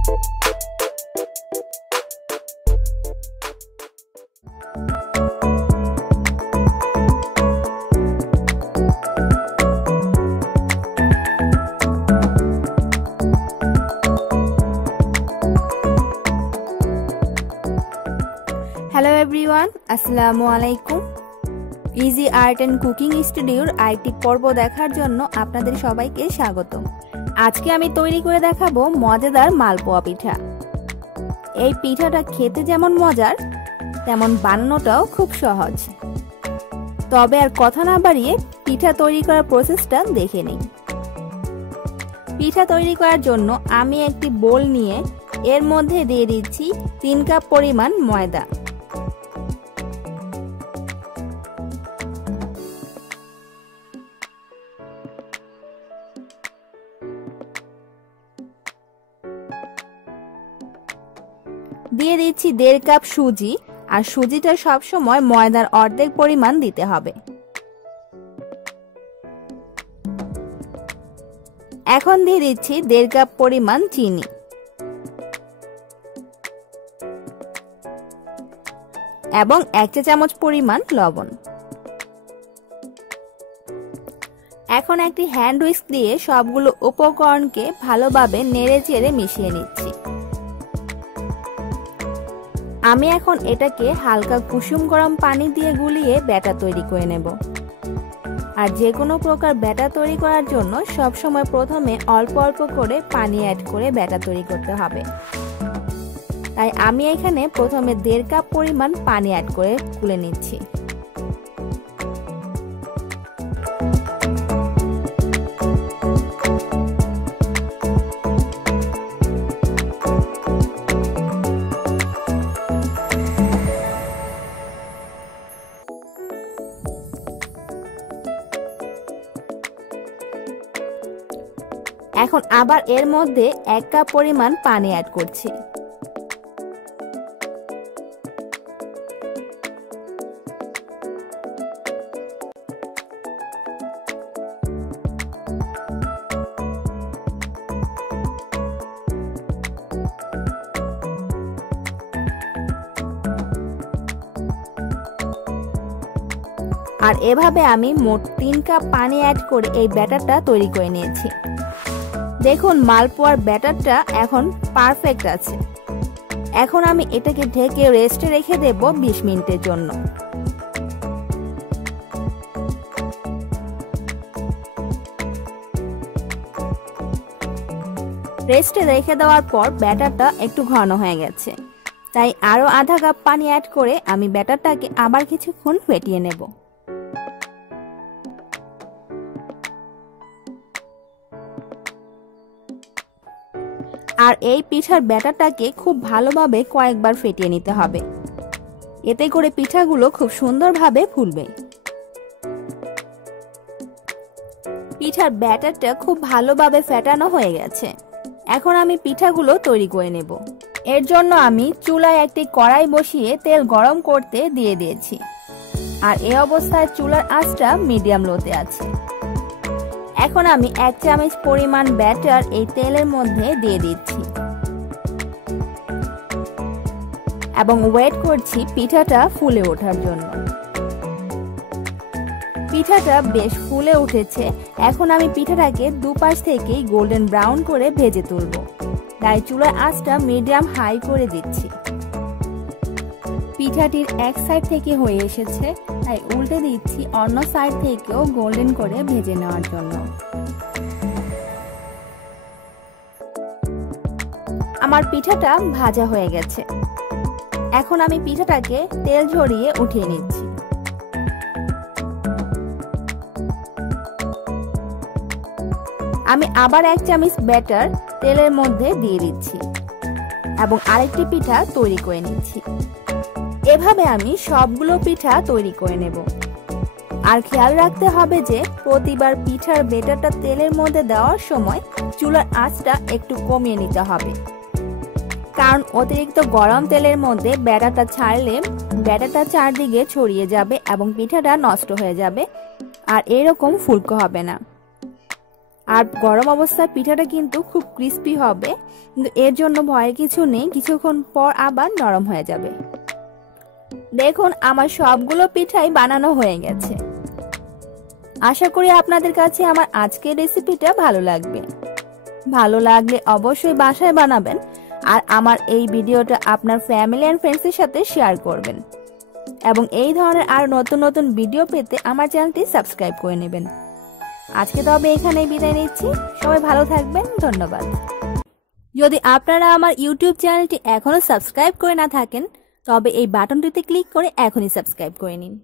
Hello everyone, আসসালামু আলাইকুম। Easy art and cooking স্টুডিওর আরেকটি পর্ব দেখার জন্য আপনাদের সবাইকে স্বাগতম। আজকে আমি তৈরি করে দেখাবো মজাদার মালপোয়া পিঠা। এই পিঠাটা খেতে যেমন মজার, তেমন বানানোটাও খুব সহজ। তবে আর কথা না বাড়িয়ে পিঠা তৈরি করার প্রসেসটা দেখে নিই। পিঠা তৈরি করার জন্য আমি একটি বোল নিয়ে এর মধ্যে দিয়ে দিচ্ছি 3 কাপ পরিমাণ ময়দা। দিয়ে দিচ্ছি 1.5 কাপ সুজি, আর সুজিটা সবসময় ময়দার অর্ধেক পরিমাণ দিতে হবে। এখন দিয়ে দিচ্ছি 1.5 কাপ পরিমাণ চিনি। এবং 1 চা চামচ পরিমাণ লবণ। এখন একটি হ্যান্ড হুইস্ক দিয়ে সবগুলো উপকরণকে ভালোভাবে নেড়ে চেড়ে মিশিয়ে নিচ্ছি। আমি এখন এটাকে হালকা কুসুম গরম পানি দিয়ে গুলিয়ে ব্যাটার তৈরি করে নেব। আর যে কোনো প্রকার ব্যাটার তৈরি করার জন্য সবসময় প্রথমে অল্প অল্প করে পানি অ্যাড করে ব্যাটার তৈরি করতে হবে। তাই আমি এখানে প্রথমে 1.5 কাপ পরিমাণ পানি অ্যাড করে গুলে নিচ্ছি। এখন আবার এর মধ্যে 1 কাপ পরিমাণ পানি অ্যাড করছি। আর এভাবে আমি মোট 3 কাপ পানি অ্যাড করে এই ব্যাটারটা তৈরি করে নিয়েছি। দেখুন মালপোয়ার ব্যাটারটা এখন পারফেক্ট আছে। এখন আমি এটাকে ঢেকে রেস্টে রেখে দেব 20 মিনিটের জন্য। রেস্টে রেখে দেওয়ার পর ব্যাটারটা একটু ঘন হয়ে গেছে, তাই আরো আধা কাপ পানি অ্যাড করে আমি ব্যাটারটাকে আবার কিছুক্ষণ ফেটিয়ে নেব। আর এই পিঠার ব্যাটারটাকে খুব ভালোভাবে কয়েকবার ফেটিয়ে নিতে হবে, এতে করে পিঠাগুলো খুব সুন্দরভাবে ফুলবে। পিঠার ব্যাটারটা খুব ভালোভাবে ফেটানো হয়ে গেছে। এখন আমি পিঠাগুলো তৈরি করে নেব। এর জন্য আমি চুলায় একটি কড়াই বসিয়ে তেল গরম করতে দিয়ে দিয়েছি। আর এই অবস্থায় চুলার আঁচটা মিডিয়াম লোতে আছে। এখন আমি 1 চামচ পরিমাণ ব্যাটার এই তেলের মধ্যে দিয়ে দিচ্ছি এবং ওয়েট করছি পিঠাটা ফুলে ওঠার জন্য। পিঠাটা বেশ ফুলে উঠেছে। এখন আমি পিঠাটাকে দুপাশ থেকেই গোল্ডেন ব্রাউন করে ভেজে তুলব। তাই চুলার আঁচটা মিডিয়াম হাই করে দিচ্ছি। পিঠাটির এক সাইড থেকে হয়ে এসেছে, তাই উল্টে দিচ্ছি অন্য সাইড থেকেও গোল্ডেন করে ভেজে নেওয়ার জন্য। আমার পিঠাটা ভাজা হয়ে গেছে। এখন আমি পিঠাটাকে তেল ঝরিয়ে উঠিয়ে নিচ্ছি। আমি আবার 1 চামচ ব্যাটার তেলের মধ্যে দিয়ে দিচ্ছি এবং আরেকটি পিঠা তৈরি করে নিচ্ছি। এভাবে আমি সবগুলো পিঠা তৈরি করে নেব। আর খেয়াল রাখতে হবে যে প্রতিবার পিঠার ব্যাটারটা তেলের মধ্যে দেওয়ার সময় চুলার আঁচটা একটু কমিয়ে নিতে হবে, কারণ অতিরিক্ত গরম তেলের মধ্যে ব্যাটারটা ছাড়লে ব্যাটারটা চারদিকে ছড়িয়ে যাবে এবং পিঠাটা নষ্ট হয়ে যাবে আর এরকম ফুলকো হবে না। আর গরম অবস্থায় পিঠাটা কিন্তু খুব ক্রিস্পি হবে, কিন্তু এর জন্য ভয়ের কিছু নেই, কিছুক্ষণ পর আবার নরম হয়ে যাবে। দেখুন আমার সবগুলো পিঠাই বানানো হয়ে গেছে। আশা করি আপনাদের কাছে আমার আজকের রেসিপিটা ভালো লাগবে। ভালো লাগলে অবশ্যই বাসায় বানাবেন আর আমার এই ভিডিওটা আপনার ফ্যামিলি এন্ড ফ্রেন্ডসের সাথে শেয়ার করবেন এবং এই ধরনের আর নতুন নতুন ভিডিও পেতে আমার চ্যানেলটি সাবস্ক্রাইব করে নেবেন। আজকে তবে এখানেই বিদায় নিচ্ছি। সবাই ভালো থাকবেন, ধন্যবাদ। যদি আপনারা আমার ইউটিউব চ্যানেলটি এখনো সাবস্ক্রাইব করে না থাকেন তবে এই বাটনটিতে ক্লিক করে এখনই সাবস্ক্রাইব করে নিন।